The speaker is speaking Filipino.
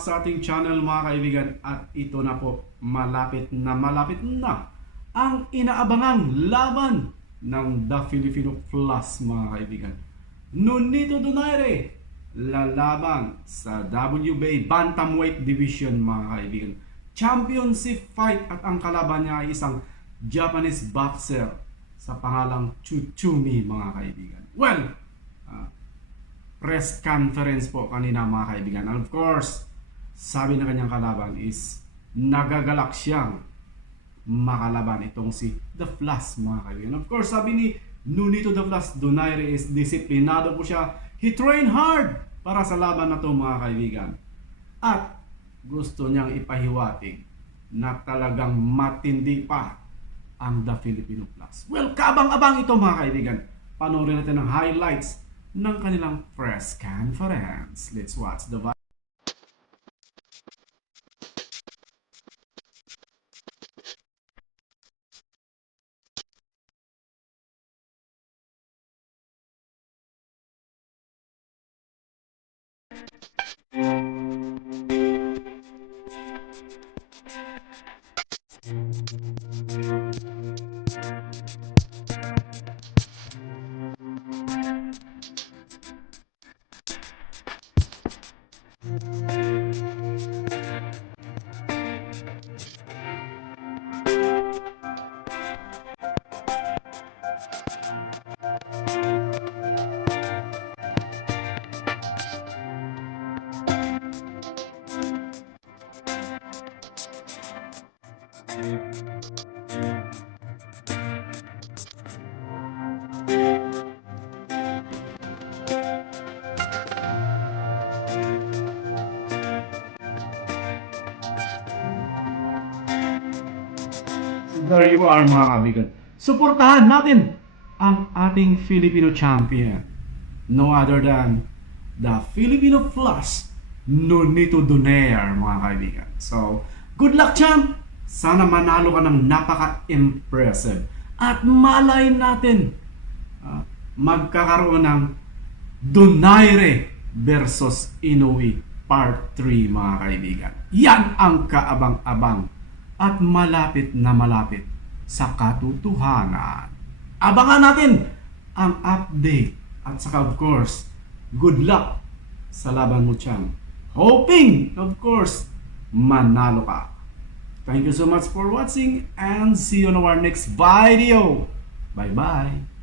sa ating channel mga kaibigan. At ito na po, malapit na ang inaabangang laban ng The Filipino Plus mga kaibigan. Nonito Donaire lalaban sa WBA Bantamweight Division mga kaibigan. Championship fight at ang kalaban niya ay isang Japanese boxer sa pangalang Chuchumi mga kaibigan. Well, press conference po kanina mga kaibigan. And of course, sabi ng kanyang kalaban is nagagalak siyang makalaban itong si The Flash mga kaibigan. Of course, sabi ni Nonito The Flash Donaire is disiplinado po siya. He trained hard para sa laban na to mga kaibigan. At gusto niyang ipahiwatig na talagang matindi pa ang The Filipino Plus. Well, kabang-abang ito mga kaibigan. Panoorin natin ang highlights ng kanilang press conference. Let's watch the video. There you are mga kaibigan. Suportahan natin ang ating Filipino champion. No other than the Filipino Plus, Nonito Donaire mga kaibigan. So, good luck champ! Sana manalo ka ng napaka-impressive. At malay natin magkakaroon ng Donaire versus Inoue Part 3 mga kaibigan. Yan ang kaabang-abang at malapit na malapit sa katotohanan. Abangan natin ang update at saka of course, good luck sa laban mo champ. Hoping, of course, manalo ka. Thank you so much for watching and see you on our next video. Bye-bye.